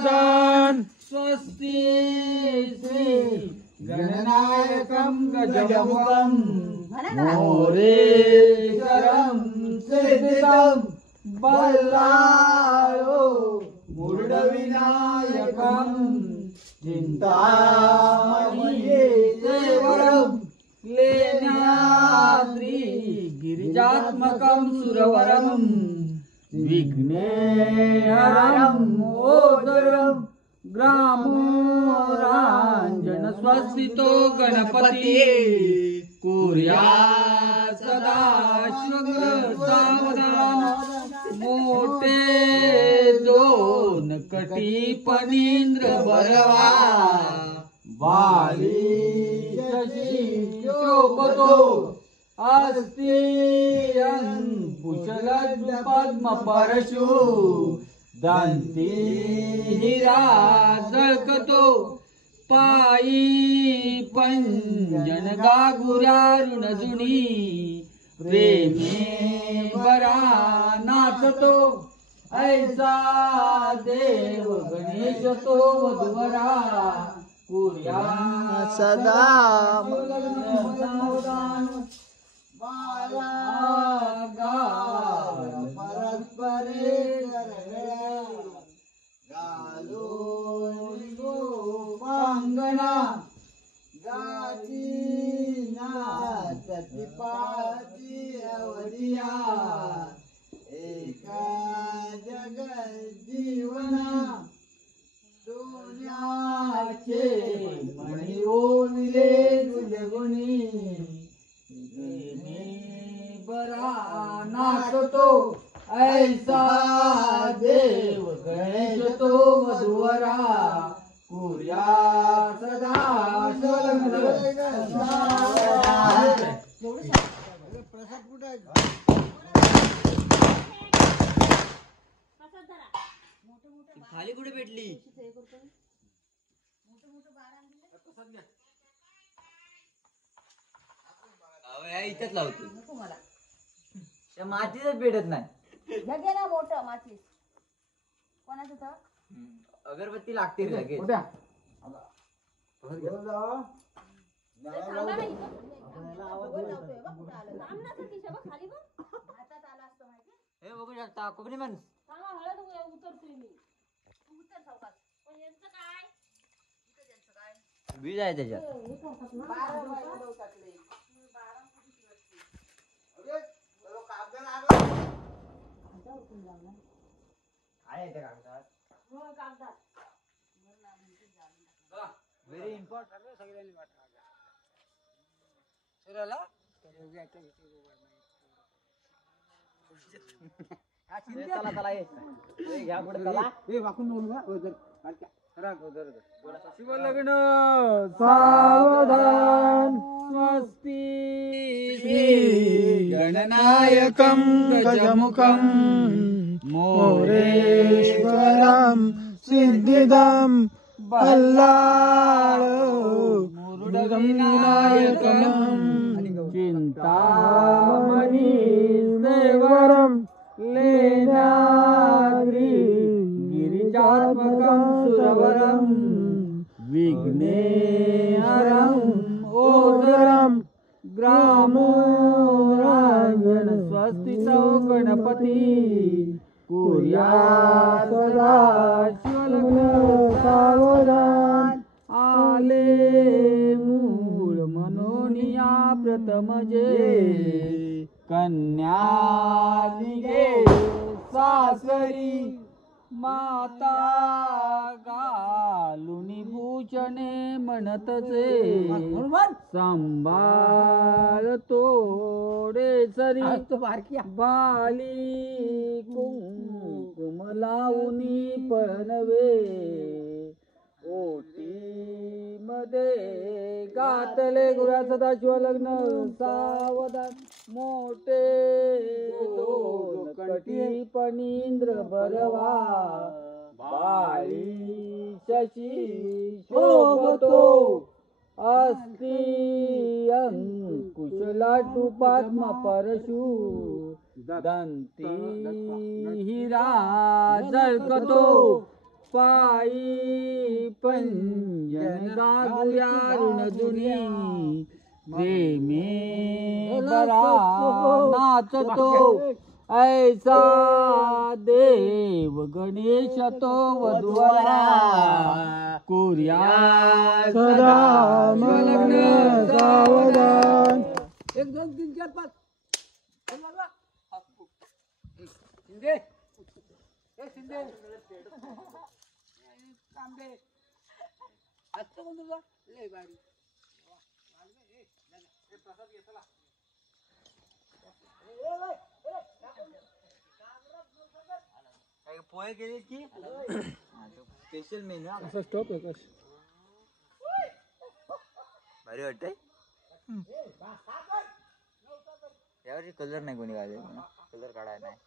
सावधान स्वस्ति श्री गणनायकं गजमुखं मोरेश्वरं सिद्धितं बल्लाळो मुरुडविनायकं चिन्तामणिदेवरं लेण्याद्रि गिरिजात्मकं सुरवरं विघ्नेहरं मोदरं ग्रामोराञ्जन स्वस्तितो गणपती कुर्यात् सदा सावधान मोठे दोन कटी पनींद्र बरवा वाली शशी शोभतो अस्ति कुशल पद्म परशु दंती हिरा झळकतो पायी पंजन गागुरा ऋणजुनी प्रेमे बरा नाचतो ऐसा देव गणेश तो वधुवरा कुर्या सदा परस्परे अंगणा गाती नाचती पाची अवधिया एका जगत जीवना सोन्याचे मणी ओविले तुझगुणी बरा नाचतो ऐसा देव गणेश तो मधुवरा कुर्या सदा प्रसाद कुठे खाली कुठे भेटली इथंच लावतो त्या मातीच भेटत नाही मोठं माती कोणाचं तर अगरबत्ती लागते लगेच हे बघू शकता कोकणी माणूस बीज आहे त्याच्यात व्हेरी इम्पॉर्टंट सगळ्यांनी शिवलग्न सावधान स्वस्ति श्री गणनायकं गजमुखं मोरेश्वरं सिद्धिदं बल्लाळो मुरुडविनायकं चिन्तामणिदेवरं लेण्याद्रि गिरिजात्मकं सुरवरं विघ्नेहरं ओदरं ग्रामोराञ्जन स्वस्तितो गणपती कुर्यात् सदा शिवलग्न सावधान आले मूळ मनोनिया प्रथमजे कन्या निगे सासरी माता घालुनी भूषणे म्हणतचे सांभाळ तोडे सरी बाली कुंकुम लावणी पळणवे ओटी मध्ये गातले गुरा सदा शिवलग्न सावधान मोठे दोन कटी पनींद्र बरवा बाळी शशी शोभतो अस्ति अंकुशलाटू पद्म परशु दंती हिरा झळकतो पायी पंजन गागुया ऋण दुनी प्रेमे बरा नाचतो ऐसा देव गणेश तो वधुवरा कोर्या सदा लग्न सावधान. 1 2 3 4 5 शिंदे शिंदे तांबे असतो कोण तुझा लय भारी पोहे केले की स्पेशल मेनू असा स्टॉप आहे कस भारी वाटतंय. यावर्षी कलर नाही कोणी काढले, कलर काढायला नाही.